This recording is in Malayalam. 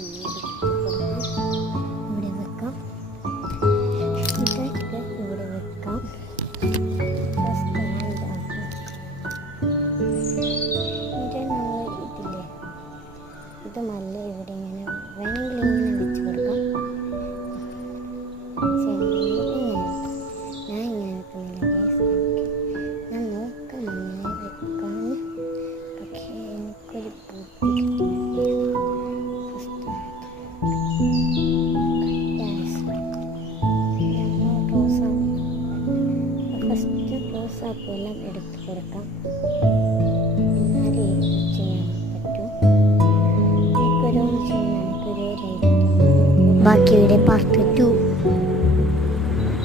ഇവിടെ വെക്കാം. ഇതൊക്കെ ഇവിടെ വെക്കാം. ഇത് നല്ല ഇവിടെ ഇങ്ങനെ വേണമെങ്കിൽ ഇങ്ങനെ വെച്ച് കൊടുക്കാം. ഞാൻ ഇങ്ങനെ വെക്കുന്നില്ല ഗ്യാസ്. ഞാൻ നോക്കാം ഇങ്ങനെ വെക്കാൻ. പക്ഷേ എനിക്കൊരു ബുദ്ധി ഫസ്റ്റ് റോസാപ്പൂവെല്ലാം എടുത്ത് കൊടുക്കാം. എന്നാലേ ചെയ്യാൻ പറ്റും. ബാക്കിയുടെ പാർട്ട് 2.